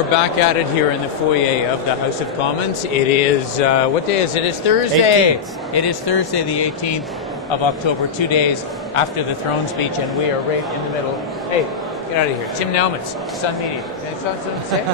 are back at it here in the foyer of the House of Commons. It is, what day is it? It's Thursday. 18th. It is Thursday the 18th of October, 2 days after the throne speech, and we are right in the middle. Hey, get out of here. Tim Nelmans, Sun Media. Something to say?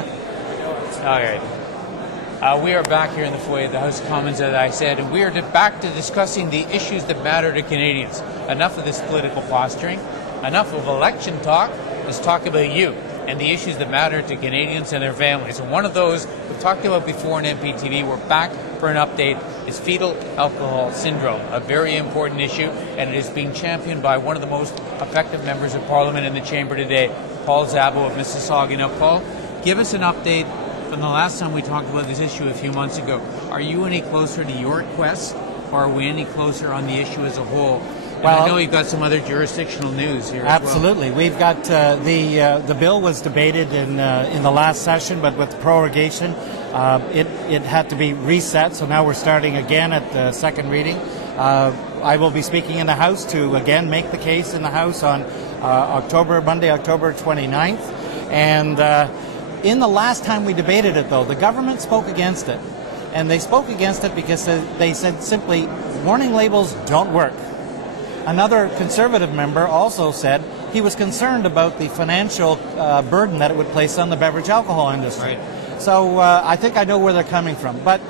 All right. We are back here in the foyer of the House of Commons, as I said, and we are back to discussing the issues that matter to Canadians. Enough of this political posturing, enough of election talk. Let's talk about you and the issues that matter to Canadians and their families. And one of those we've talked about before on MPTV, we're back for an update, is fetal alcohol syndrome, a very important issue, and it is being championed by one of the most effective members of Parliament in the chamber today, Paul Szabo of Mississauga. Now, Paul, give us an update from the last time we talked about this issue a few months ago. Are you any closer to your quest, or are we any closer on the issue as a whole? And well, I know you've got some other jurisdictional news here. Absolutely. As well. We've got the bill was debated in the last session, but with prorogation, it had to be reset. So now we're starting again at the second reading. I will be speaking in the House to again make the case in the House on Monday, October 29th. And in the last time we debated it, though, the government spoke against it, and they spoke against it because they said simply warning labels don't work. Another Conservative member also said he was concerned about the financial burden that it would place on the beverage alcohol industry. Right. So I think I know where they're coming from. But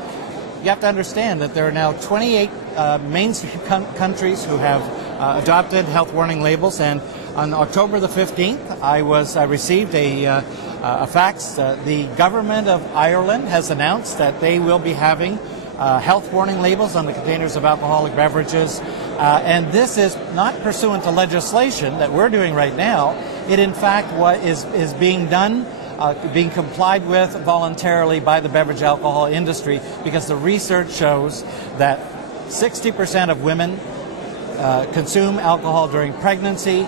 you have to understand that there are now 28 mainstream countries who have adopted health warning labels. And on October the 15th, I received a fax. The government of Ireland has announced that they will be having health warning labels on the containers of alcoholic beverages. And this is not pursuant to legislation that we're doing right now. It, in fact, is being done, being complied with voluntarily by the beverage alcohol industry, because the research shows that 60% of women consume alcohol during pregnancy.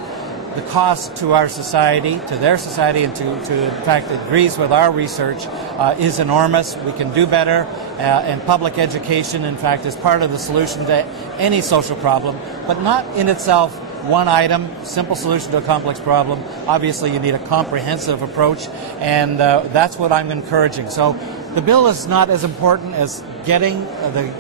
The cost to our society, to their society, and to in fact agrees with our research, is enormous. We can do better, and public education, in fact, is part of the solution to any social problem, but not in itself one item, simple solution to a complex problem. Obviously, you need a comprehensive approach, and that's what I'm encouraging. So the bill is not as important as getting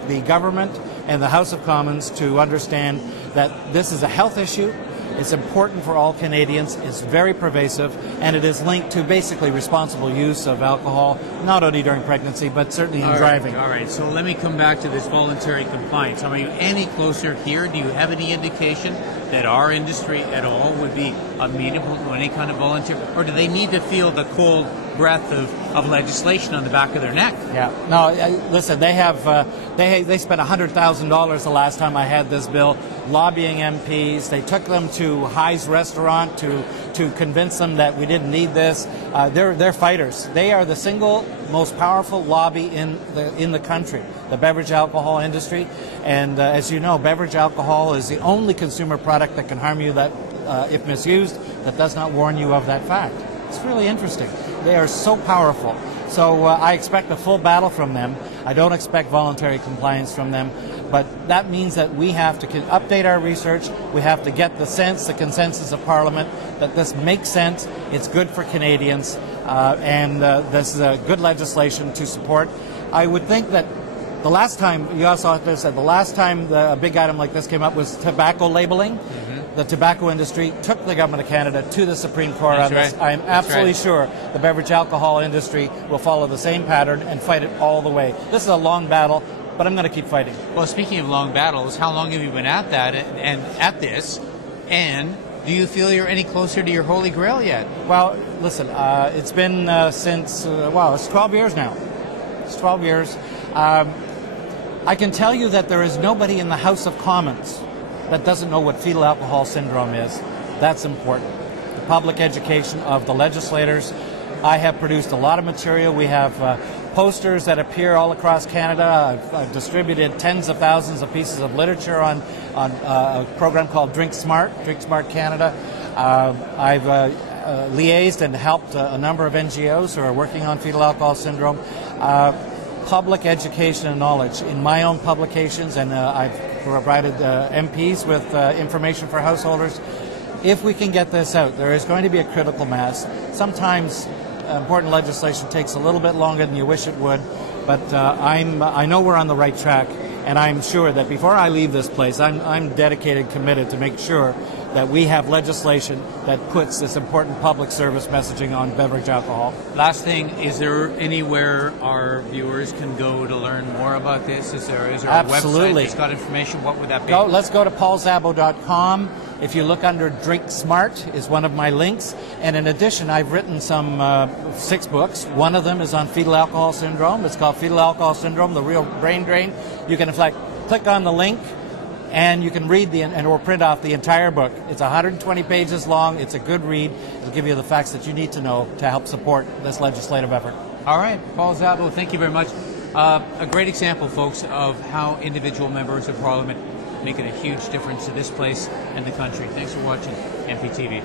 the government and the House of Commons to understand that this is a health issue. It's important for all Canadians, it's very pervasive, and it is linked to basically responsible use of alcohol, not only during pregnancy, but certainly in driving. All right, so let me come back to this voluntary compliance. Are you any closer here? Do you have any indication that our industry at all would be amenable to any kind of voluntary, or do they need to feel the cold breath of legislation on the back of their neck? Yeah, no, listen, they have they spent $100,000 the last time I had this bill lobbying MPs. They took them to High's restaurant to convince them that we didn't need this. They're fighters. They are the single most powerful lobby in the country, the beverage alcohol industry. And as you know, beverage alcohol is the only consumer product that can harm you, that if misused, that does not warn you of that fact. It's really interesting. They are so powerful. So I expect a full battle from them. I don't expect voluntary compliance from them. But that means that we have to update our research. We have to get the consensus of Parliament that this makes sense. It's good for Canadians. And this is a good legislation to support. I would think that the last time, you also have to say, the last time a big item like this came up was tobacco labeling. Mm-hmm. The tobacco industry took the Government of Canada to the Supreme Court on this. I'm absolutely sure the beverage alcohol industry will follow the same pattern and fight it all the way. This is a long battle, but I'm going to keep fighting. Well, speaking of long battles, how long have you been at that and at this? And do you feel you're any closer to your Holy Grail yet? Well, listen, it's been since, it's 12 years now. It's 12 years. I can tell you that there is nobody in the House of Commons that doesn't know what fetal alcohol syndrome is. That's important. The public education of the legislators. I have produced a lot of material. We have posters that appear all across Canada. I've distributed tens of thousands of pieces of literature on a program called Drink Smart Canada. I've liaised and helped a number of NGOs who are working on fetal alcohol syndrome. Public education and knowledge in my own publications, and I've provided MPs with information for householders. If we can get this out, there is going to be a critical mass. Sometimes important legislation takes a little bit longer than you wish it would, but I know we're on the right track, and I'm sure that before I leave this place, I'm dedicated, committed to make sure that we have legislation that puts this important public service messaging on beverage alcohol. Last thing, is there anywhere our viewers can go to learn more about this? Is there a website that's got information? What would that be? Let's go to paulszabo.com. If you look under Drink Smart is one of my links. And in addition, I've written some 6 books. One of them is on fetal alcohol syndrome. It's called Fetal Alcohol Syndrome, The Real Brain Drain. You can, in fact, click on the link, and you can read or print off the entire book. It's 120 pages long. It's a good read. It'll give you the facts that you need to know to help support this legislative effort. All right, Paul Szabo, thank you very much. A great example, folks, of how individual members of Parliament making a huge difference to this place and the country. Thanks for watching MPTV.